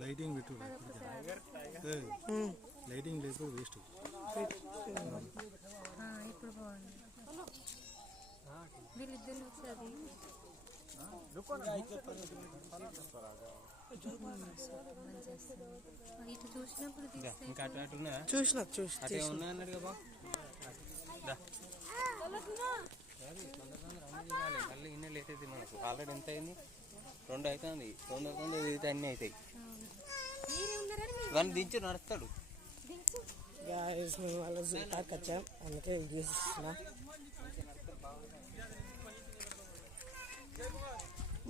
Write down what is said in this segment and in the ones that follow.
Lighting పెట్టు lighting లేదు waste ఇప్పుడు బాగుంది వీళ్ళిద్దరు ఒకసారి ఇటు చూసినప్పుడు చూసిన మళ్ళీ ఇన్న లేట్ అవుతుంది మనకు ఆల్రెడీ ఎంత అయింది 2 అవుతుంది 2 అవుతుంది ఇది అన్నీ అవుతాయి ఇవన్నీ దించి నడుస్తాడు మేము వాళ్ళ జూటాకి వచ్చాం అందుకే చూస్తున్నా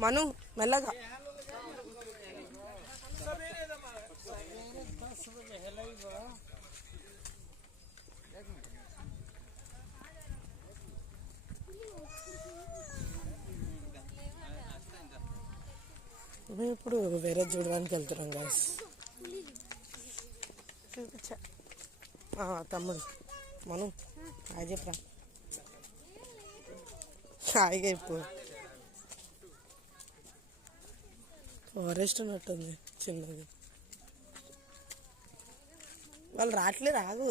మను మెల్లగా మేము ఇప్పుడు వేరే చూడడానికి వెళ్తున్నాం గాయస్ చూపించా తమ్ముడు మనం హాయ్ చెప్పరా హాయిగా ఇప్పుడు ఫారెస్ట్ ఉన్నట్టుంది చిన్నది వాళ్ళు రాగు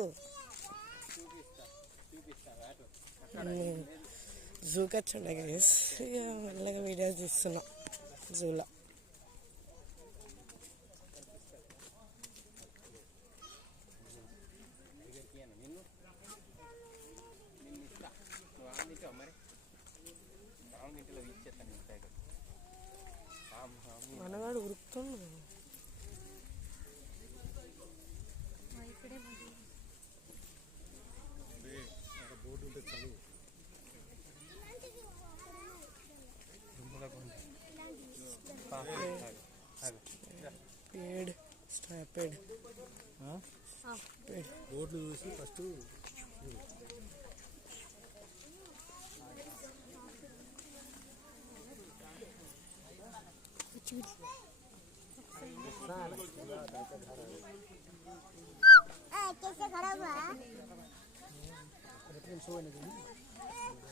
జూకి వచ్చండి గైస్ ఇక మెల్లగా వీడియోస్ తీస్తున్నాం జూలో మనగాడు ఉరుకుతుండు బోర్డు ఉంటే చదువు బోర్డులు చూసి ఫస్ట్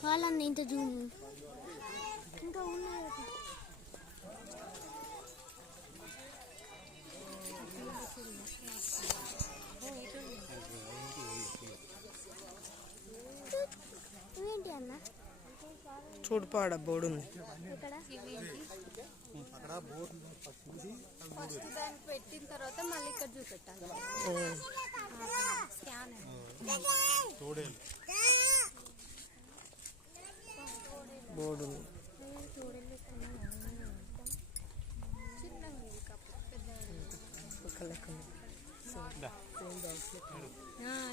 వాళ్ళని ఇంత జూమ్ ఇంకా ఉన్నాయి ఏంటి అన్న చూడుపాడ బోర్డు ఉంది అక్కడ బోర్డు ఫస్ట్ దాన్ని పెట్టిన తర్వాత మళ్ళీ ఇక్కడ చూపెట్టాలి స్కాన్ తోడేలు బోర్డు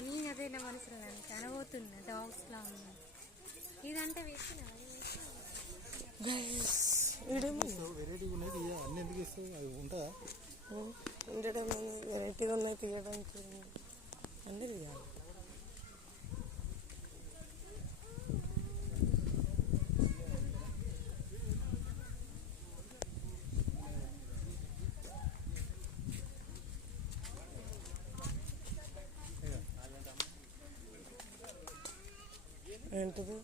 నేను అదే నా మనసులో కనబోతున్నా డాగ్స్ లా ఉన్నా ఇదంటే వేసిన వెరైటీగా ఉన్నాయి అన్ని ఎందుకు ఇస్తావు అది ఉంటుందా వెరైటీగా ఉన్నాయి తీయడానికి అన్నీ తీయాలి ఏంటిది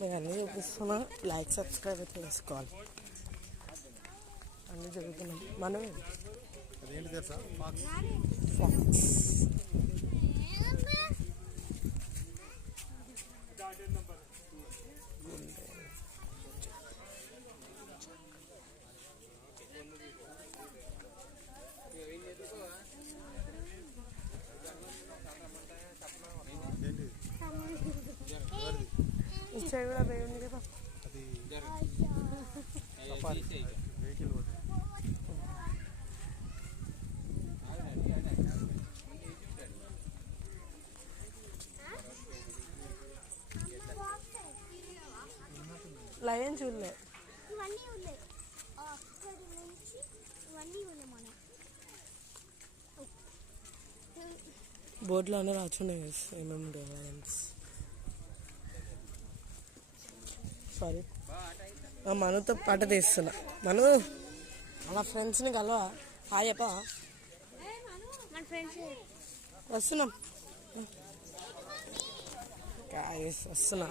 నేను అన్నీ చూపిస్తున్నా లైక్ సబ్స్క్రైబ్ అయితే చేసుకోవాలి అన్నీ జరుగుతున్నాయి మనమే అదేంటి తెలుసా ఇచ్చే కూడా వేయండి కదా అది వెహికల్ లయన్ చూడలే ఇవన్నీ ఉన్నాయి అక్కడి నుంచి ఇవన్నీ ఉన్నాయి మనం బోర్డులోనే రాచున్నాయి ఏమేమి లయన్స్ సారీ మనుతో పాట తీస్తున్నా. మను అలా ఫ్రెండ్స్ని కలవా? హాయ్ అప్ప. మన ఫ్రెండ్స్ వస్తున్నాం గాయ్స్, వస్తున్నా.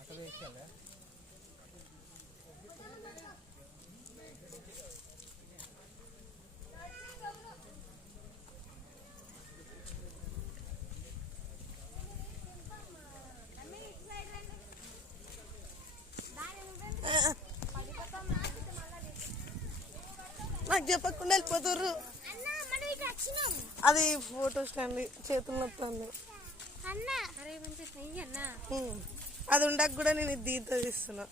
అక్కడ వేసుకోవాలి. నాకు చెప్పకుండా వెళ్ళిపోతారు. అది ఫోటో స్టాండ్ చేతులు నొప్పండి. అరే మంచి చెయ్యి అన్నా. అది ఉండక కూడా నేను ఇది దీంతో తీస్తున్నా.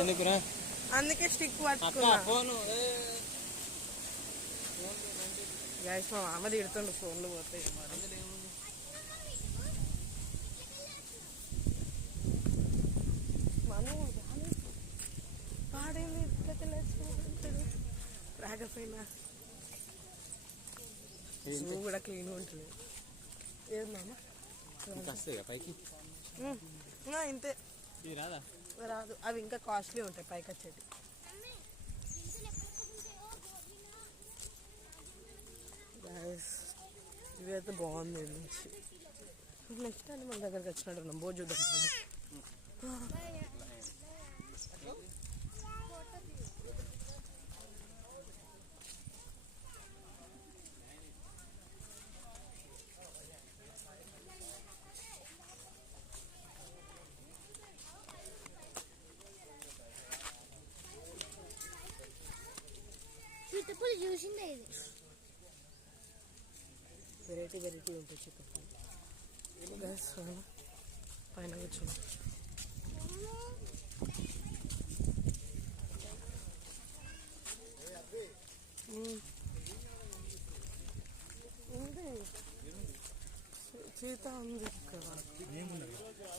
ఎందుకురా? అందుకే స్టిక్ పట్టుకున్నా. ఫోను గైస్ మా మామ తిడుతుండు ఫోన్లు పోతాయి. పాడేది రాకపోయినా నువ్వు కూడా క్లీన్ ఉంటుంది. ఏది మామ వస్తాయి పైకి ఇంతే రాదా? రాదు, అవి ఇంకా కాస్ట్లీ ఉంటాయి పైకి వచ్చేది. ఇవి అయితే బాగుంది. నుంచి నెక్స్ట్ టైం మన దగ్గరికి వచ్చినట్టు బోర్డు చూద్దాం. చింతపులు చూసిందే ఇది. వెరైటీ వెరైటీ ఉంటాయి చికెన్ పైన కూర్చోండి. చీత ఉంది ఇక్కడ.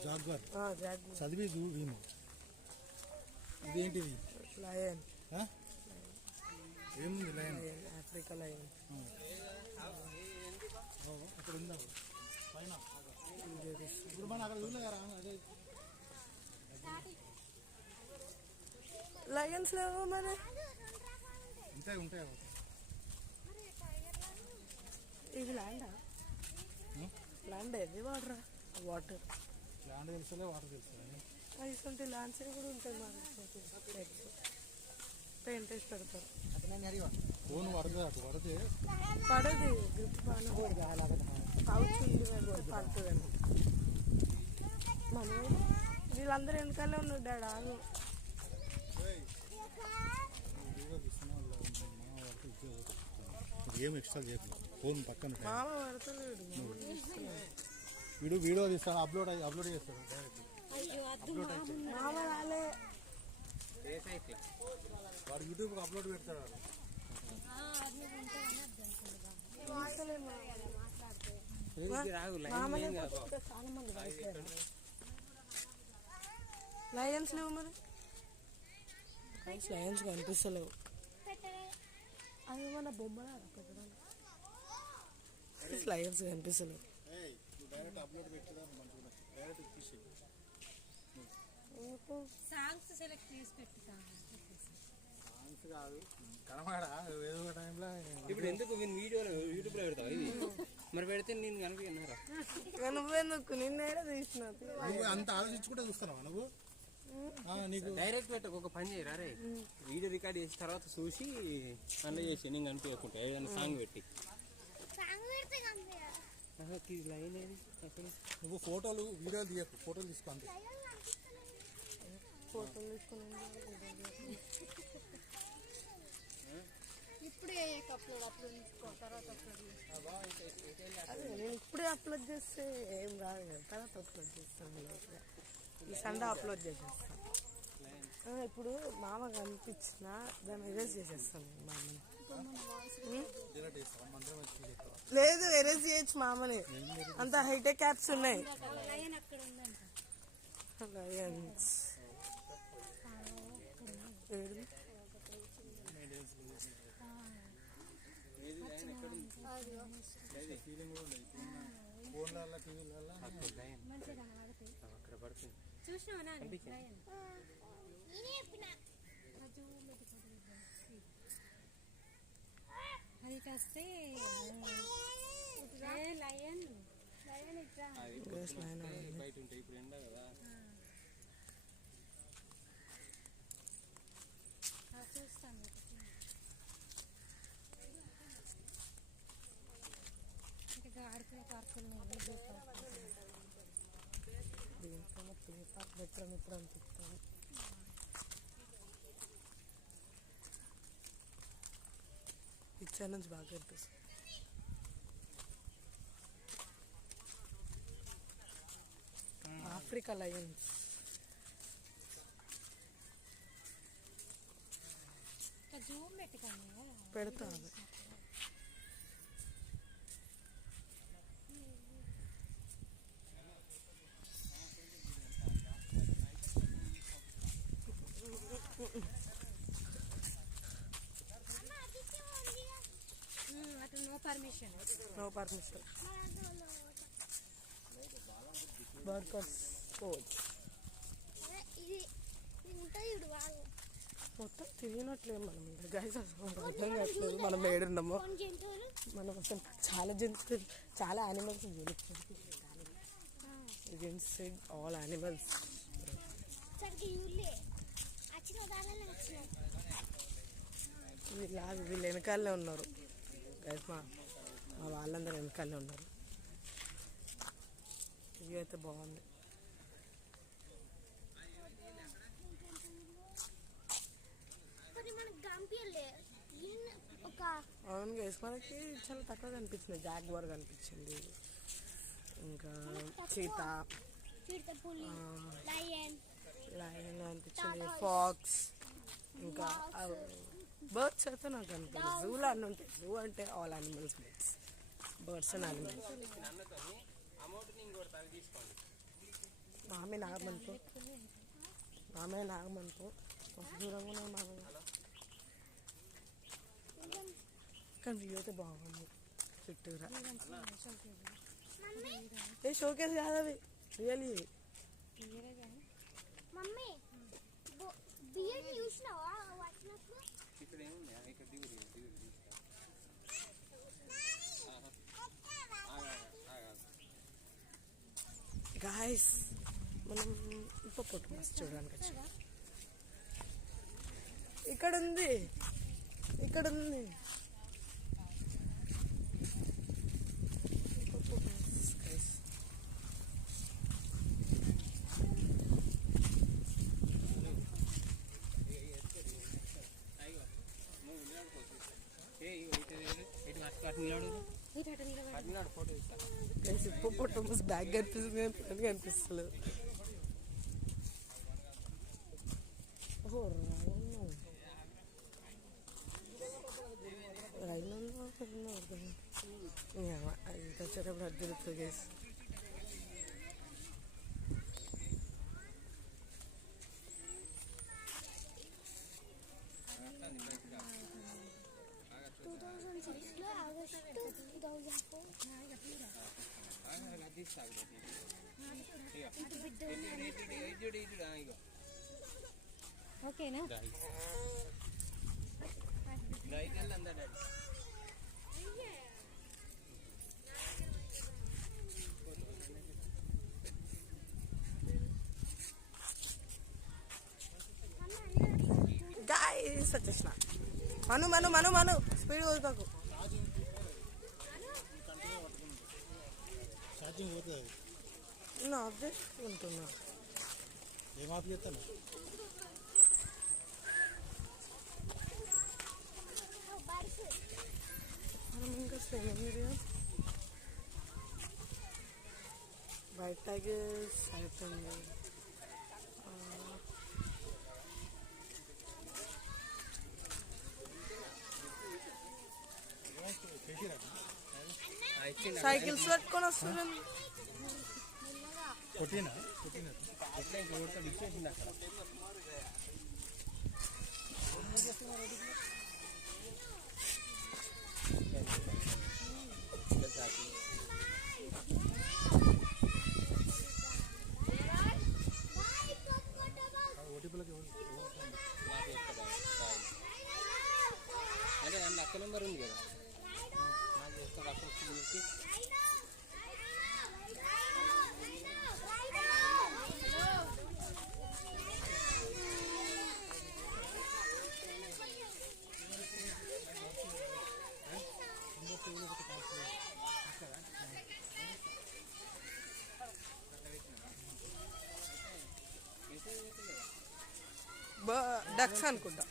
జాగ్వార్ జాగ్వార్ చదివి వీము. ఇదేంటిది? లయన్. ఏముంది లయన్? Africa lion. అక్కడ ఉందా పైన? ఇప్పుడు మన అక్కడ చూడలేరా? అదే లయన్స్ లేవు మరి. ఉంటాయి ఉంటాయి. ఇది ల్యాండా? ల్యాండ్ ఏది వాటరా? వాటర్ ల్యాండ్ తెలుసలే, వాటర్ తెలుసు. ఇటువంటి ల్యాండ్స్ కూడా ఉంటాయి మరి. పెయింట్ వేసి పెడతారు. ఫోన్ పడుతుంది, అటు పడితే పడది గ్రిప్ పడుతుందండి. మనం వీళ్ళందరూ ఎందుకనే ఉన్నాడు డాడీ. ఆగు ఏం ఎక్స్ట్రా చేయకు. ఫోన్ పక్కన మామ పడతలేడు. వీడియో తీస్తాను, అప్లోడ్ చేస్తాడు. మామ రాలే. వాడు యూట్యూబ్కి అప్లోడ్ పెడతాడు. చాలా మంది లయన్స్ లేవు మరి. లయన్స్ కనిపిస్తలేవు. అది మన బొమ్మలా లయన్స్ కనిపిస్తలేవు. సాంగ్స్ సెలెక్ట్ చేసి పెట్టుతాను. సాంగ్స్ కాదు, కనమాడా ఏదో ఒక టైంలో. ఇప్పుడు ఎందుకు వీడియో యూట్యూబ్లో పెడతావు ఇది? మరి పెడితే నేను కనిపించన్నారా? నువ్వెందుకు నిన్నేడా తీసిన? నువ్వు అంత ఆలోచించుకుంటే చూస్తున్నావా నువ్వు? నీకు డైరెక్ట్ పెట్టకు, ఒక పని చేయరా రే. వీడియో రికార్డ్ చేసిన తర్వాత చూసి అందులో చేసి నేను కనిపించకుంటా ఏదైనా సాంగ్ పెట్టి. లైన్ ఏది అసలు? నువ్వు ఫోటోలు వీడియోలు తీయకు, ఫోటోలు తీసుకో అంతే. ఫోటోలు తీసుకుని ఇప్పుడే అప్లోడ్ తర్వాత నేను ఇప్పుడే అప్లోడ్ చేస్తే ఏం రాదు కదా, తర్వాత అప్లోడ్ చేస్తాను. ఈ సండే అప్లోడ్ చేసేస్తాను. ఇప్పుడు మామ కనిపించిన దాన్ని ఎరేజ్ చేసేస్తాను మామని. లేదు ఎరేజ్ చేయొచ్చు మామని, అంత హైటెక్ యాప్స్ ఉన్నాయి. లయన్ అక్కడ ఉందంట. లయన్స్ ఫోన్లలో టీవీలలో మంచిగా కనబడుతుంది. అక్కడ పడుతుంది. చూసినావా నాని? లయన్ నేనే చెప్పిన అది కాస్తే లయన్ లయన్ ఇట్లా అది బయట ఉంటాయి, ఇప్పుడు ఎండ కదా. చూస్తాను. ఇంకా ఆడుకునే పార్కులు బెటర్ మిత్రం అనిపిస్తుంది. పిక్చర్ నుంచి బాగా కనిపిస్తుంది. ఆఫ్రికా లయన్స్ జూమ్ పెట్టుకోండి. పెడతా. అటు నో పర్మిషన్. No permission. బర్కర్స్ కోచ్ ఇది ఉంటుంది ఇప్పుడు వాళ్ళు మొత్తం తిరిగినట్లే మనం. గైస్ అర్థం కావట్లేదు మనం ఏడున్నామో. కొన్ని జంతువులు మనం అసలు చాలా జంతువులు, చాలా యానిమల్స్ ఇన్సైడ్ ఆల్ యానిమల్స్. సరిగ్గా ఊళ్ళే వచ్చిన దానిలో వచ్చినాయి. వీళ్ళు వెనకాలనే ఉన్నారు గైస్, మా వాళ్ళందరూ వెనకాలనే ఉన్నారు. ఇవి అయితే బాగుంది. కానీ మనకు గంపియలే ఒక అవును గైస్, మనకి చాలా తక్కువ కనిపించింది. జాగ్వార్ కనిపించింది, ఇంకా చీతా, చిరుతపులి, లయన్ కనిపించింది, ఫాక్స్, ఇంకా బర్డ్స్ అయితే నాకు కనిపించింది. జూలో అన్నీ ఉంటాయి. జూ అంటే all animals birds, birds and animals. మామే నాగమనుకో, మస్తు దూరంగా ఉన్నాయి మామ. కానీ వ్యూ అయితే బాగుంది చుట్టూరా. ఏ షోకేస్ కాదు అవి, రియల్లీ. మమ్మీ బియ్యం చూసినావా వచ్చినప్పుడు? ఇక్కడ ఏముంది, ఇక్కడ దిగురు గాయస్ మనం హిప్పోపోటమస్ చూడడానికి వచ్చాం. ఇక్కడ ఉంది. Hippopotamus guys. ఫోటో ఇస్తాను. గైస్ హిప్పోపోటమస్ బ్యాగ్ కనిపిస్తుంది కానీ ఫ్రంట్ కనిపిస్తలేదు. రైలు ఇంత వచ్చేటప్పుడు అది తిరుగుతుంది గైస్. ఆగస్టు 2004 ఓకేనా? గాయస్ వచ్చేసిన. మను స్పీడ్ పోతాకు. ఛార్జింగ్ పోతుంది. నేను ఆఫ్ చేసుకుంటున్నా. ఏం ఆఫ్ చేస్తాను? మనం ఇంకా స్పెయిన్ బయట అయిపోయింది. సైకిల్స్ పట్టుకొని వస్తున్నాం. కొట్టినా ఎట్లా ఇంకా కొడతాడు ఇచ్చేసింది అక్కడ. అంటే అందులో అక్క నెంబర్ ఉంది కదా, నాకు చేస్తాడు అక్క వచ్చి డక్స్ అనుకుంటా.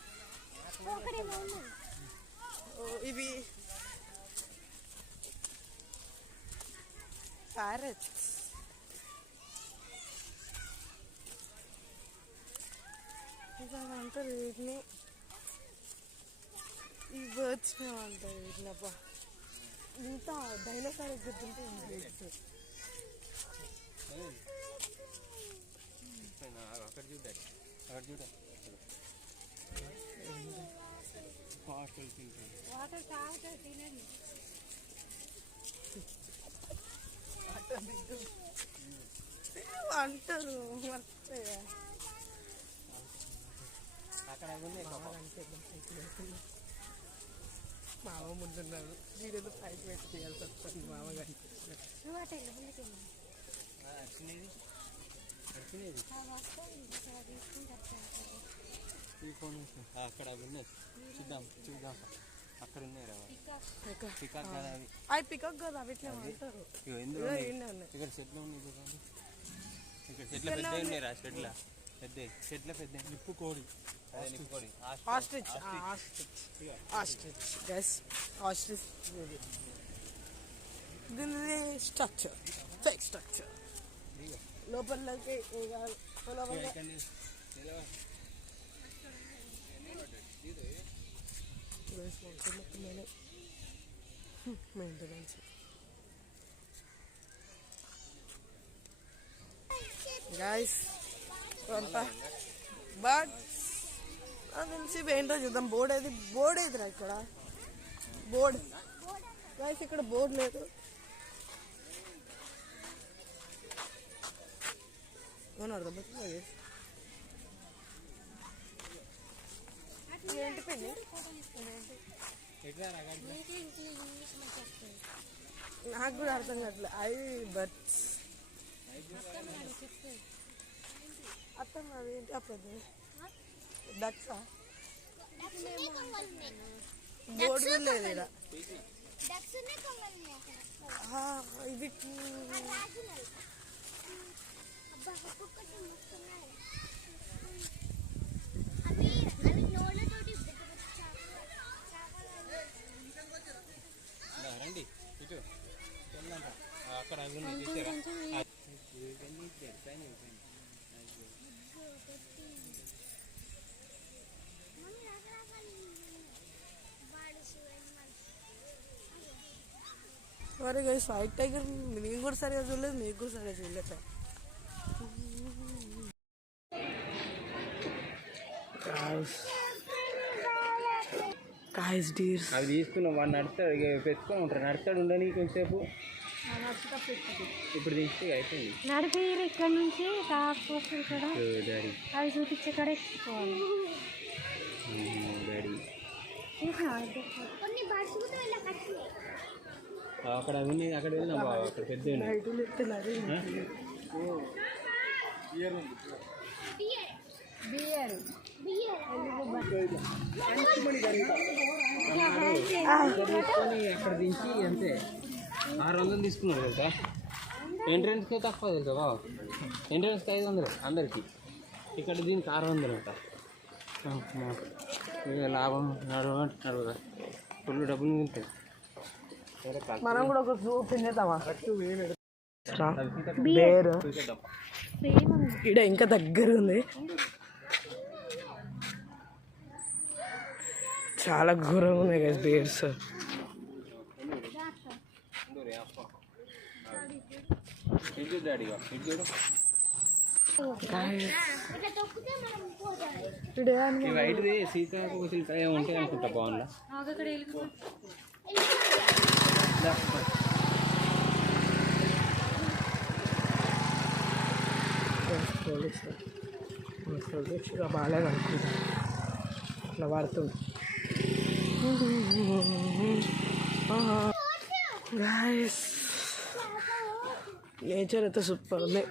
ఇవి ప్యారెట్స్. ఇవి అంటారు వీటిని, ఈ బర్డ్స్ అంటారు వీటిని. అబ్బా ఇంత డైనోసార్ ఎగ్గుతుంటే అక్కడ చూడాలి, అక్కడ చూడాలి. వాటర్ తాగుతారు, తినండి. అంటారు అక్కడ మామ ముందున్నారు. వీడేదో పైకి పెట్టి చేయాల్సి వస్తుంది. మామ గారికి నువ్వు అటు వెళ్ళు, ముందుకు వెళ్ళు. ఈ ఫోన్ అక్కడ అవి ఉన్నాయి, చూద్దాం చూద్దాం. అక్కడ ఉన్నాయి రా పికాక్ కదా అవి. అవి పికప్ కదా వీటిని అంటారు. ఎందులో ఇక్కడ చెట్లు ఉన్నాయి చూడండి, ఇక్కడ చెట్ల పెద్ద ఉన్నాయి రా, చెట్ల పెద్ద చెట్ల పెద్ద నిప్పు కోడి. అదే నిప్పు కోడి, ఆస్ట్రిచ్. Ostrich guys, ostrich. దీని స్ట్రక్చర్ ఫేక్ స్ట్రక్చర్. లోపలకి మెయింటెనెన్స్. గైస్ బట్ తెలిసి ఏంటో చూద్దాం. బోర్డ్ ఏది, బోర్డ్ ఏదిరా ఇక్కడ? బోర్డ్ గైస్, ఇక్కడ బోర్డు లేదు. అవును అర్థమవుతుంది. ఏంటి పెళ్ళి? నాకు కూడా అర్థం కావట్లేదు. అవి బర్డ్స్ అర్థం కాదు. ఏంటి అప్పుడు డక్సా? బోర్డు కూడా లేదు ఇక్కడ. ఇది రండి ఇటు అక్కడ అవి ఉన్నాయి చూసారా. అరే గైస్, వైట్ టైగర్ మేము కూడా సరిగా చూడలేదు, మీకు కూడా సరిగా చూడలేదు. గాయ్స్ డీర్స్ అవి తీసుకున్నాం. వాడు నడుస్తాడు, ఇక పెట్టుకొని ఉంటారు. నడుస్తాడు ఉండని కొంచెంసేపు, ఇప్పుడు తీస్తే అయిపోయింది. నడిపేరు ఇక్కడ నుంచి కాకపోతే ఇక్కడ అవి చూపించే కాడ ఎత్తుకోవాలి. డాడీ కొన్ని బర్డ్స్ కూడా ఇలా కట్టినాయి. అక్కడ అవి ఉన్నాయి, అక్కడ వెళ్ళినా బాబు, అక్కడ పెద్ద ఉన్నాయి. అక్కడ దించి అంతే 600 తీసుకున్నారు తెలుసా. ఎంట్రెన్స్కి తక్కువ తెలుసా బాబు, ఎంట్రెన్స్కి 500 అందరికి. ఇక్కడ దీనికి 600 అంట. ఇక లాభం నడవంటున్నారు కదా, ఫుల్ డబ్బులు మిగులుతాయి. మనం కూడా ఒక ఓపెన్ చేద్దామా? ఇక్కడ ఇంకా దగ్గర ఉంది, చాలా ఘోరంగా ఉన్నాయి గైస్ బేర్స్. ఇటు డాడీగా ఇటు చూడు. ఇట్లా తొక్కితే మనం పోతాయి. ఈ వైట్ది సీతాకోకచిలుక ఉంటాయి అనుకుంటా బాగుందా. అక్కడ వెళ్ళిపో. బాగాలేదు అనుకుంటా అట్లా పడుతుంది. నేచర్ అయితే సూపర్ ఉంది.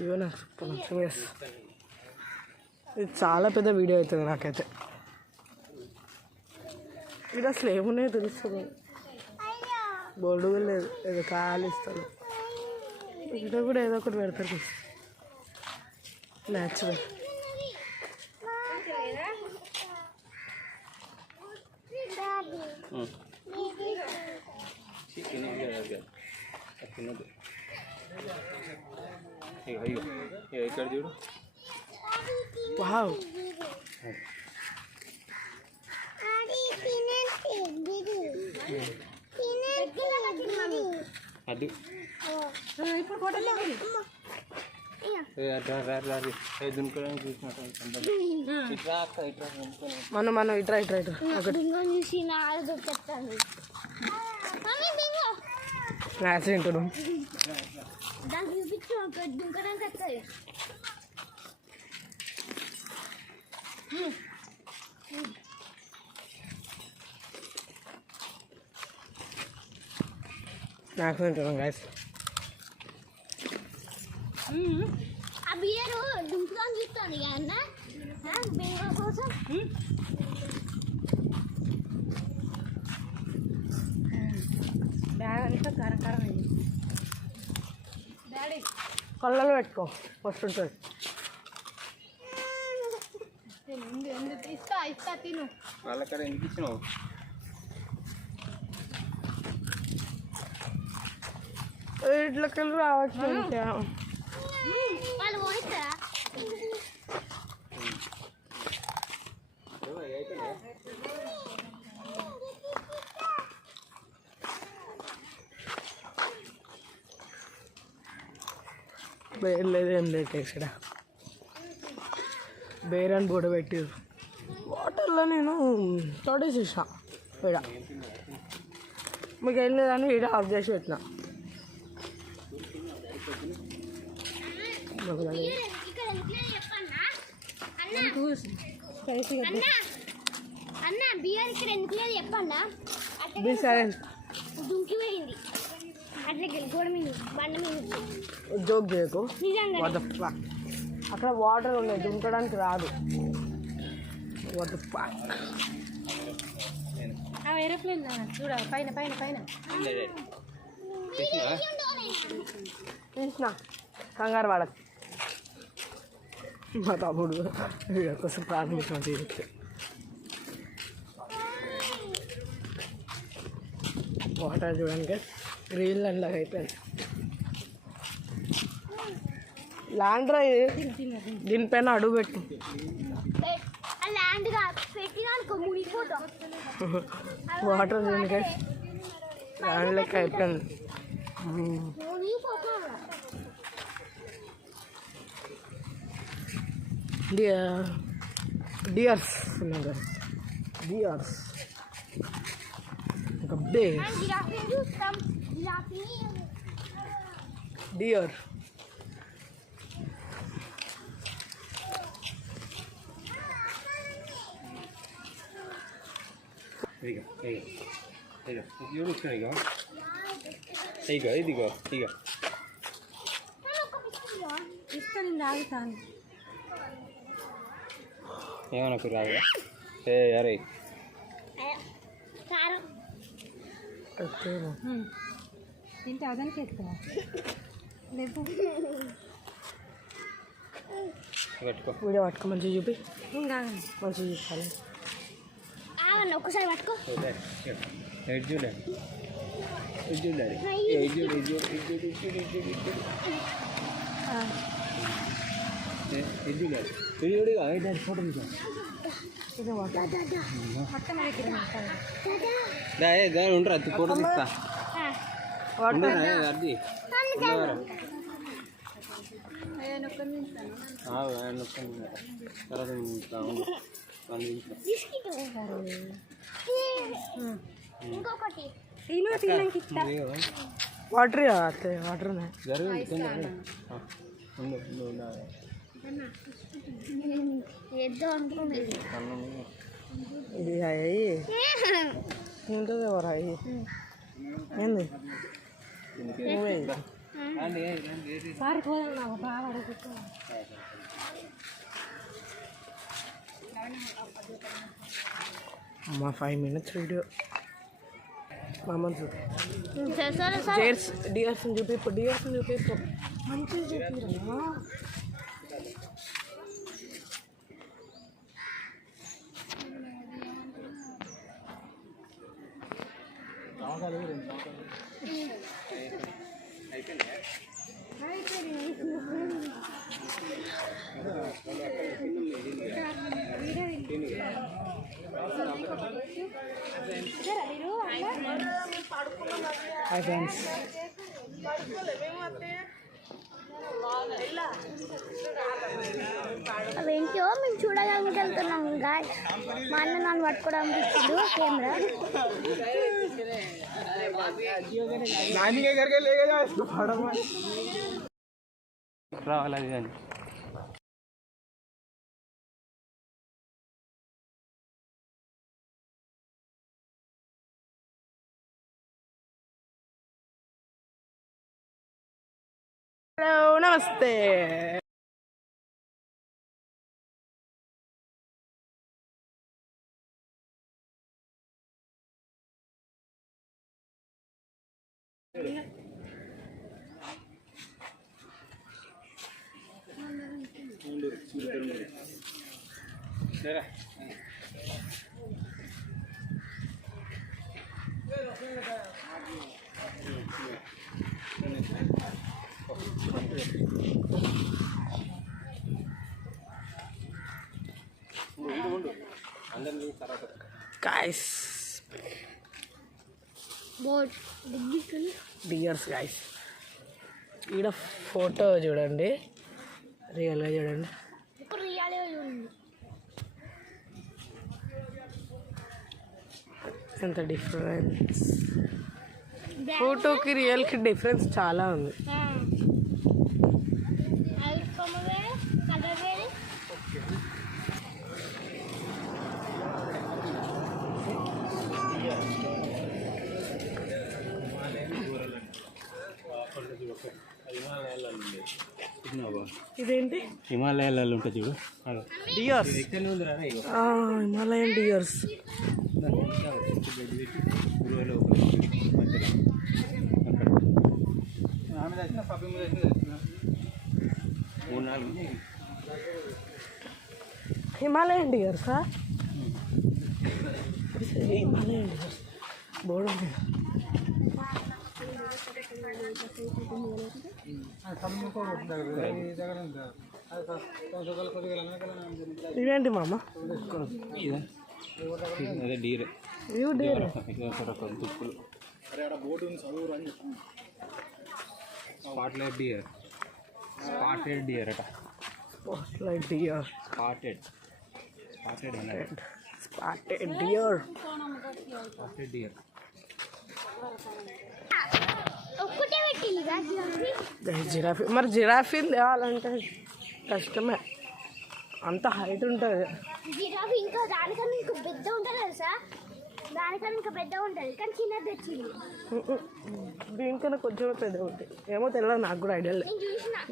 ఇవో నాకు సూపర్ నచ్చింది. ఇది చాలా పెద్ద వీడియో అవుతుంది నాకైతే. ఇది అసలు ఏమున్నాయో తెలుస్తుంది. బోర్డు కూడా లేదు, ఏదో ఖాళీ ఇస్తారు. ఇక్కడ కూడా ఏదో ఒకటి పెడతారు. న్యాచురల్. ఇక్కడ చూడు. వావ్, అది ఇప్పుడు ఫోటోలో మనం ఇట్రా ఒకటి చూసి నాలుగు చెప్తాను. యాక్సిడెంట్ దానికి చూపించు ఒక దుంకడానికి వస్తుంది. Accident guys. ఆ బియ్యరు దుంకుదాన్ని చూస్తాను ఇక అన్న బెంగళూరు కోసం. బ్యాగ్ అంతా కారం అయింది. డాడీ కళ్ళలో పెట్టుకో ఫస్ట్ ఉంటుంది. ఇస్తా తిను. వాళ్ళక్కడ ఎందుకు ఇచ్చినావు? ఇట్లకెళ్ళి రావచ్చు. వాళ్ళు పోయిస్తారా? బేర్ లేదు ఏం లేదు ఇక్కడ. బేర్ అని బోర్డు పెట్టారు. వాటర్లో నేను తోడేసేసా. ఈడ మీకు ఏం లేదని ఈడ ఆఫ్ చేసి పెట్టిన. ఇక్కడ ఎందుకు చెప్పన్నా అన్న బియ్యం ఇక్కడ ఎందుకు లేదు చెప్పన్నా. Be silent. దుంకి పోయింది అట్లా గోడ మీద బండ మీద జోక్ చేయకు. నిజంగా What the fuck? అక్కడ వాటర్ ఉన్నాయి, దుంకడానికి రాదు. What the fuck? ఏరోప్లేన్ చూడ పైన పైన పైన తెలిసిన కంగారు వాడకు. మా తమ్ముడు కోసం ప్రారంభించిన తీరుతే వాటర్ చూడడానికి గ్రీన్ ల్యాండ్ లాగా అయిపోయింది. ల్యాండ్ రా దీనిపైన అడుగు పెట్టు. ల్యాండ్ పెట్టినానుకో మునిగిపోతాం. వాటర్ చూడడానికి ల్యాండ్ లెక్క అయిపోయింది. మునిగిపోతాం. డియర్స్ ఉన్నాయి కదా, డియర్స్ ఒక బేర్ జిరాఫీని చూస్తాం. జిరాఫీని డియర్. ఇదిగో ఇదిగో ఇక ఇస్తా నేను తాగుతాను. ఏమనకు రాగా. అరే కారం తింటే అదానికి ఎత్తుకో లేదు. పట్టుకో. వీడియో పట్టుకో, మంచిగా చూపి, ఇంకా మంచిగా చూపాలి. ఆవన్న ఒక్కసారి పట్టుకో. ఎటు చూడండి, ఎటు చూడాలి, ఎటు చూడు, ఎటు చూడు, ఎటు చూడు, ఎటు చూడు, ఎటు చూడు, ఎటు చూడాలి, ఎటు చూడుగా. దాని ఫోటో తీసుకో. దాని ఉంటారు, అది ఫోటో తీస్తా. అది తర్వాత ఇంకొకటి వాటర్ అట్లే వాటర్ ఉన్నాయి. ఏదో అనుకునేది ఇది అయ్యి ఉంటుంది ఎవరు అయ్యి ఏంది అమ్మ 5 minutes వీడియో మా అమ్మ చూపి డియర్స్ చూపి డియర్స్ చూపి మంచిగా చూపిరా. హాయ్ ఫ్రెండ్స్, అవేంటో మేము చూడడానికి వెళ్తున్నాము గాయస్. మా అన్న నన్ను పట్టుకోవడానికి ఇచ్చిండు కెమెరా. రావాలి అది కానీ హలో నమస్తే. గాయస్ డియర్స్ గాయస్, ఈడ ఫోటో చూడండి, రియల్గా చూడండి. ఎంత డిఫరెన్స్, ఫోటోకి రియల్కి డిఫరెన్స్ చాలా ఉంది. ఇదేంటి హిమాలయాలలో ఉంటుంది చూడు, డియర్స్, హిమాలయన్ డియర్స్. హిమాలయన్ డియర్సా? హిమాలయన్ డియర్స్ బోర్డు ఇదేంటి మామ? అదే డీర్, ఇవి డీర్. తుప్పులు స్పాట్లైట్ డియర్, స్పాటెడ్ డియర్ అట. Spotlight deer, spotted spotted deer, spotted deer. Giraffe. మరి జిరాఫీని తేవాలంటే కష్టమే, అంత హైట్ ఉంటుంది. జిరాఫీ ఇంకా దానికన్నా ఇంకా పెద్ద ఉంటుంది కదా సార్, దానికన్నా ఇంకా పెద్ద ఉంటుంది కానీ చిన్నది తెచ్చింది. దీనికన్నా కొంచెం పెద్దగా ఉంటాయి ఏమో తెలియదు, నాకు కూడా ఐడియా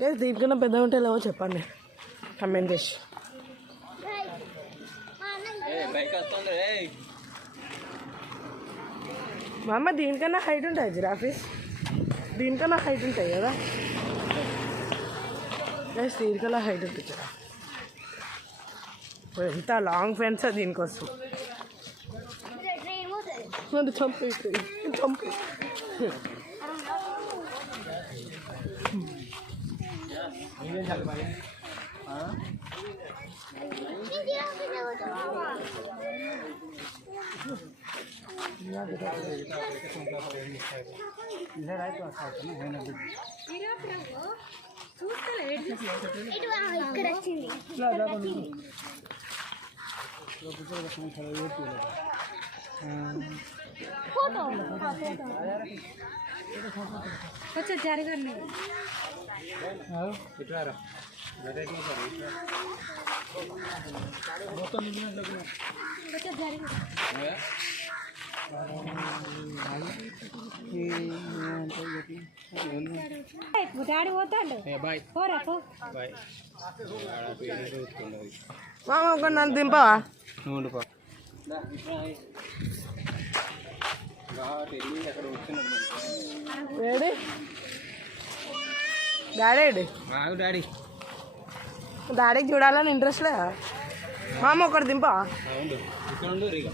లేదు. దీనికన్నా పెద్దగా ఉంటే లేవో చెప్పండి కమెంట్ చేసి. మా అమ్మ దీనికన్నా హైట్ ఉంటాయి జిరాఫీస్, దీనికన్నా హైట్ ఉంటాయి కదా. దీనికన్నా హైట్ ఉంటుంది కదా. ఎంత లాంగ్ ఫెన్స్ దీనికోసం. చంపే చంపే ఇక్కడ వచ్చింది ఫోటో కొంచెం జరగండి ఇట్లారా మొత్తం నిన్న కొంచెం జరగండి డాడీ పోతాడు బాయ్ పోరా పో బాయ్ మామ ఒక నన్ను దింపవా నువ్వు ఉండిపో అక్కడ వచ్చినాడు ఏడి డాడీ ఏడి ఆగు డాడీ డాడీకి చూడాలని ఇంట్రెస్ట్ లేదా మామ ఒకటి దింపవా ఉండు ఇక్కడ ఉండు రీగా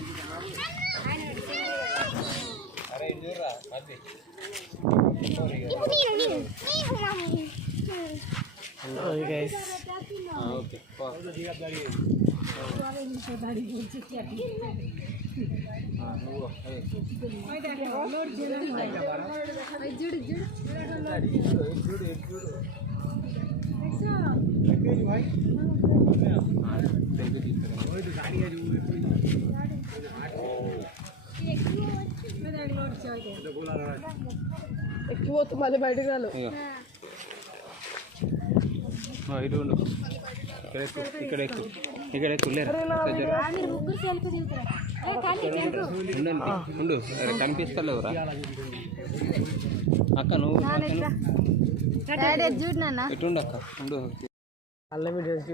అరే ఇది చూడరా అది ఓకే ఎక్కువ పోతు మళ్ళీ బయటకు రాలు ఇటు ఉండు ఇక్కడ ఎక్కు ఇక్కడ ఎక్కు లేరా ముగ్గురు సెల్ఫీ దిగుతారా ఉండు అరే కనిపిస్తలేవురా అక్క నువ్వు చూడనా ఎటుండు అక్క ఉండు అల్ల వీడియోస్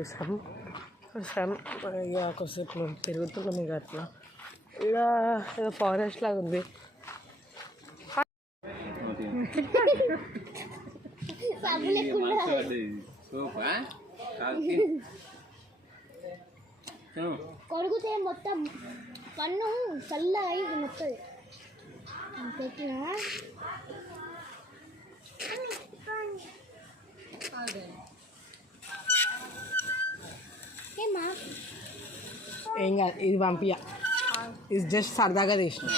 చూసాము ఇక కొద్దిసేపు మేము తిరుగుతున్నాం ఇక అట్లా ఇక ఏదో ఫారెస్ట్ లాగా ఉంది కొడుకుతే మొత్తం పన్ను చల్లగా ఇది మొత్తం పెట్టిన ఏమా ఏం కాదు ఇది పంపియ ఇది జస్ట్ సరదాగా తీసిన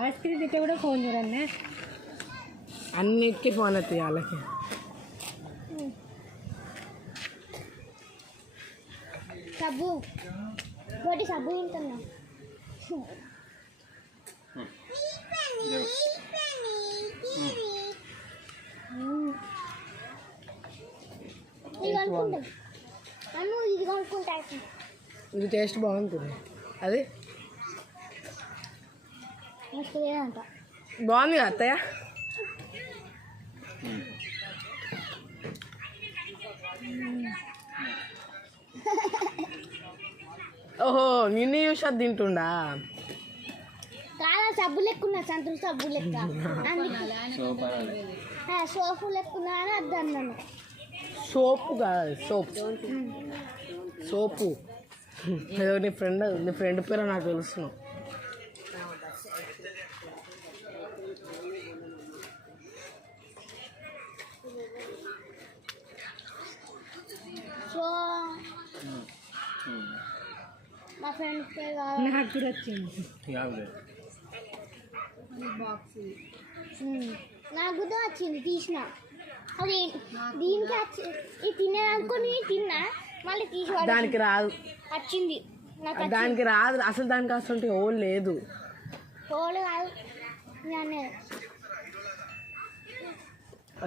ఐస్ క్రీమ్ తింటే కూడా ఫోన్ చూడండి అన్నిటికీ ఫోన్ అవుతాయి వాళ్ళకి సబ్బు ఒకటి సబ్బు తింటున్నా ఇది కనుక్కుంటా అన్ను ఇది కనుక్కుంటా ఇది టేస్ట్ బాగుంటుంది అది మస్తు లేదంట బాగుంది కదా అత్తయ్య ఓహో నిన్ను చూసి అది తింటుండా చాలా సబ్బు లెక్కున్నా సంతూర్ సబ్బు లెక్క సోపు లెక్కున్నా అని అర్థం అన్నాను సోపు కాదు సోపు ఏదో నీ ఫ్రెండ్ పేరు నాకు తెలుస్తున్నావు సో మా ఫ్రెండ్ పేరు నాకు కూడా వచ్చింది నాకు కూడా వచ్చింది తీసిన అది దీనికి వచ్చింది ఇది తినేదనుకొని తిన్నా మళ్ళీ తీసి దానికి రాదు వచ్చింది నాకు దానికి రాదు అసలు దానికి అసలు ఓ లేదు తోలు కాదు నేను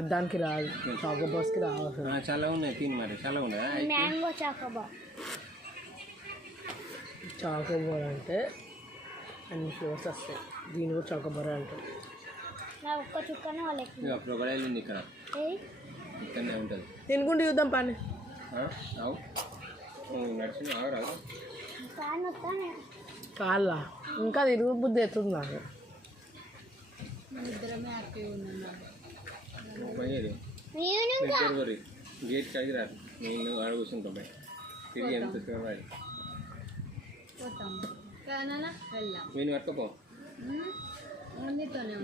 దానికి రాదు చాకోబాస్కి రాదు అసలు చాలా ఉన్నాయి తిని మరి చాలా ఉన్నాయి మ్యాంగో చాకోబా చాకోబార్ అంటే అన్ని ఫ్లేవర్స్ వస్తాయి దీని కూడా చాకోబార్ అంటారు నా ఒక్క చుక్కనే వాళ్ళకి క్రొకడైల్ ఉంది ఇక్కడ ఇక్కడనే ఉంటుంది తినుకుంటూ చూద్దాం పని అవు నడిచిన రాదు ఫ్యాన్ వస్తానే కాళ్ళ ఇంకా తిరుగు బుద్ధి అవుతుంది నాకు పోయేది నేను ఇంకా గేట్ కడిగి రాదు నేను ఆడ కూర్చుంటాం బయట తిరిగి ఎంత చూడాలి నేను పట్టుకోపో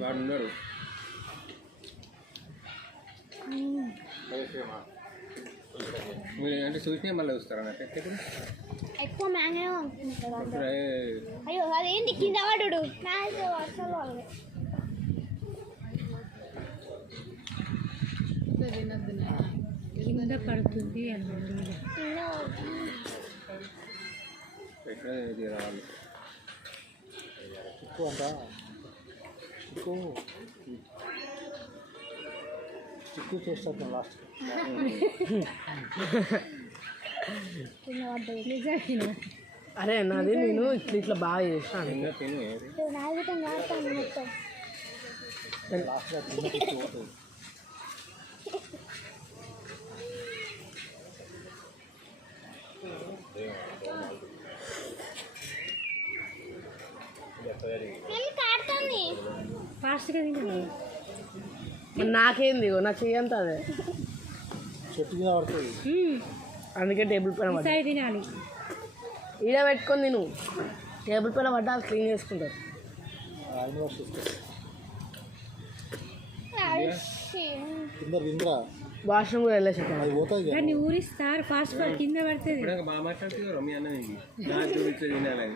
వాడు ఉన్నాడు మీరు అంటే చూసినా మళ్ళీ చూస్తారా అన్నట్టు ఎక్కడ ఎక్కువ మ్యాంగో అనుకుంటారు అయ్యో అదేంటి కింద పడు మ్యాంగో అసలు వాళ్ళే కింద పడుతుంది అన్నది ఎక్కడ ఇది రావాలి ఎక్కువ అంట చిక్కు చేస్తాను లాస్ట్ అరే నాది నేను ఇట్లా బాగా చేస్తాను ఇంకా తిను ఏది నాలుగుతాం మొత్తం లాస్ట్గా చిన్న చిక్కు పోతుంది కాడుతుంది ఫాస్ట్గా తింటాను. మరి నాకేంది నా చెయ్యంత అదే చెట్టు మీద పడుతుంది అందుకే టేబుల్ పైన పడ్డా ఈసారి తినాలి. ఈడ పెట్టుకొని నేను టేబుల్ పైన పడ్డా క్లీన్ చేసుకుంటారు. యూనివర్స్ కింద వింద్రా వాష్రూమ్ కూడా వెళ్ళేసి అది పోతుంది దాన్ని ఊరిస్తారు ఫాస్ట్ ఫాస్ట్ కింద పడుతుంది. ఇప్పుడు బాగా మాట్లాడుతున్నారు మీ అన్న నీకు నాకు ఇట్లా తినాలని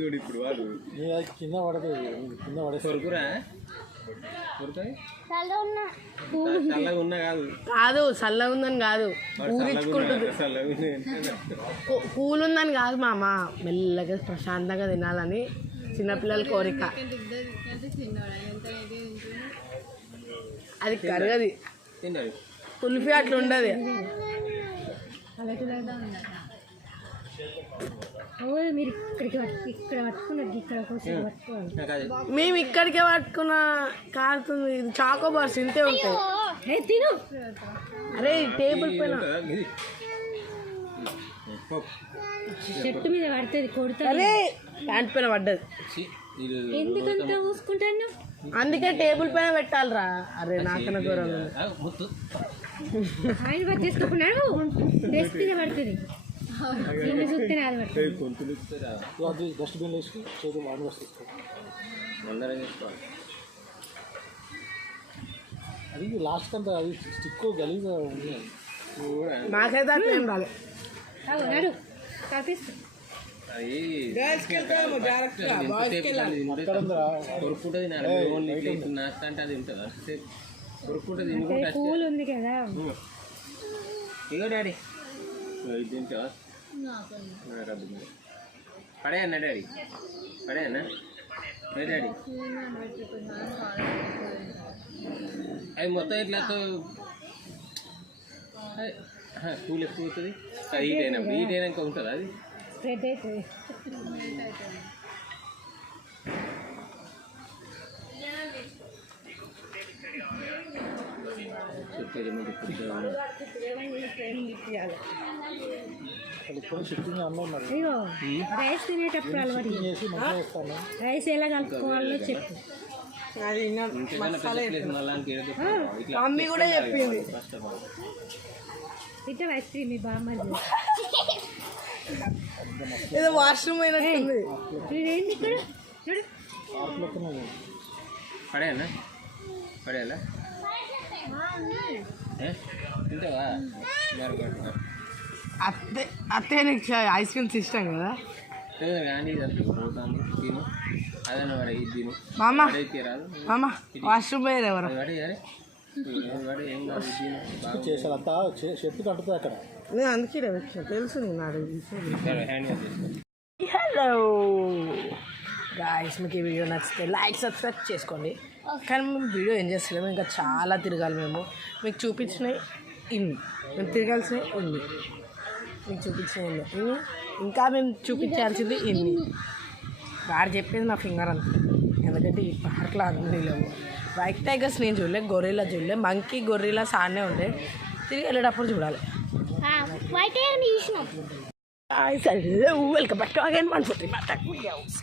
చూడు ఇప్పుడు వాళ్ళు నీ అది కింద పడుతుంది కింద పడేసి కొరుకురా కొరుకాయి చాలా ఉన్నా చల్లగా ఉన్నా కాదు కాదు చల్లగా ఉందని కాదు ఊరించుకుంటుంది. చల్లగా ఉంది కూల్ ఉందని కాదు మామ, మెల్లగా ప్రశాంతంగా తినాలని చిన్నపిల్లల కోరిక. అది కరగది తిన్నాడు కుల్ఫీ అట్లా ఉండదు. మీరు ఇక్కడికి ఇక్కడ పట్టుకున్నది ఇక్కడ కోసం పట్టుకోవాలి. నాకు అది మేము ఇక్కడికే పట్టుకున్న కారుతుంది. ఇది చాకోబార్స్ ఇంతే ఉంటాయి. తిను. అరే టేబుల్ పైన చెట్టు మీద పడుతుంది కొడుతుంది. అరే ప్యాంట్ పైన పడ్డది. ఎందుకంత చూసుకుంటాను. అందుకే టేబుల్ పైన పెట్టాలిరా. అరే నాకన్నా దూరం ఆయన పట్టేసుకున్నాడు డస్ట్ మీద పడుతుంది. నిన్ను చూస్తే అది పడుతుంది. అది డస్ట్బిన్ వేసి చేతి యూనివర్స్ తీసుకో. అందరం చేసుకోవాలి. అది లాస్ట్ అంతా అది స్టిక్ గలీజ్గా ఉంది. నాకైతే అట్లా ఏం రాలే. నాడు కనిపిస్తుంది. కొరుక్కుంటుంది నాస్తా అంటే అది ఉంటుందా కొరుక్కుంటుంది కూల్ ఉంది కదా. ఇగో డాడీ ఇది తింటావా పడే అన్న డాడీ పడే అన్న డాడీ అవి మొత్తం ఇట్లా కూల్ ఎక్కువ అవుతుంది. హీట్ అయినప్పుడు హీట్ అయినాక ఉంటుందా అది స్ప్రెడ్ అవుతుంది. ఇప్పుడు షిఫ్టింగ్ అన్నారు మరి అయ్యో రైస్ తినేటప్పుడు అలవాటు చేసి మంచిగా వేస్తాను. రైస్ ఎలా కలుపుకోవాలో చెప్పు. అది ఇంకా మసాలా మమ్మీ కూడా చెప్పింది. తింటే ఐస్ క్రీమ్ మీ బామ్మది. ఏదో వాష్రూమ్ అయినట్టుంది. ఇదేంటి ఇక్కడ చూడు. పడేయన్నా పడేయాలా తింటావా అత్తే అత్తే నీకు ఐస్ క్రీమ్స్ ఇష్టం కదా కానీ పోతాను తిను అదన్నా పడే ఇది తిను మామ. పడైతే రాదు మామ వాష్రూమ్ పోయారు ఎవరు? అది పడే అరే పడే ఏం కాదు తిను చేశారు అంతా చెట్టు కట్టుతుంది అక్కడ. నేను అందుకే తెలుసు నేను హ్యాండ్ వాష్ చేసుకో. హలో గాయ్స్, మీకు ఈ వీడియో నచ్చితే లైక్ సబ్స్క్రైబ్ చేసుకోండి. కానీ మేము వీడియో ఏం చేస్తలేము, ఇంకా చాలా తిరగాలి. మీకు చూపించినవి ఇన్ని, మేము తిరగాల్సినవి ఇన్ని, మీకు చూపించినవి ఇన్ని, ఇంకా మేము చూపించాల్సింది ఇన్ని. వాడు చెప్పింది నా ఫింగర్ అంత, ఎందుకంటే ఈ పార్క్లో అన్నీ లేవు. వైట్ టైగర్స్ నేను చూడలే, గొర్రెలా చూడలే, మంకీ గొర్రెలా సానే ఉండే. తిరిగి వెళ్ళేటప్పుడు చూడాలి. వైట్ హెయిర్ తీసినాం. Welcome back to again 140 Matak videos.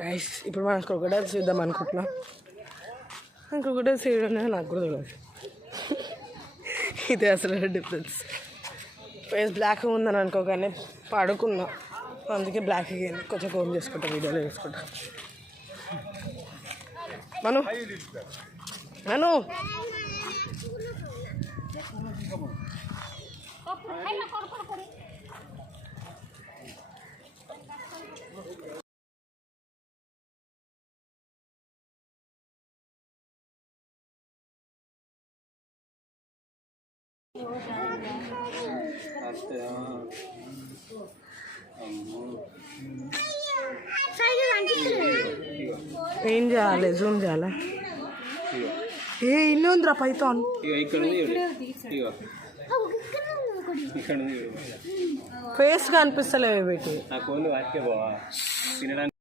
Guys, ఇప్పుడు మనం క్రొకడైల్స్ చూద్దాం అనుకుంటున్నాం. క్రొకడైల్స్ చూడడం నాకు కూడా తెలియదు. ఇదే అసలు డిఫరెన్స్. ఫేస్ బ్లాక్ ఉందని అనుకోగానే పడుకున్నా, అందుకే బ్లాక్ కొంచెం కోమ్ చేసుకుంటా, వీడియోలో వేసుకుంటా. మను మను ఏం చేయాలి జూమ్ చేయాలా ఏ ఇల్లు ఉందిరా పైథాన్ ఇక్కడ ఉంది ఇగో ఇక్కడ ఉంది ఫేస్ కనిపిస్తలేవు వీటి నా కోళ్ళు వాటికే పోవా తినడానికి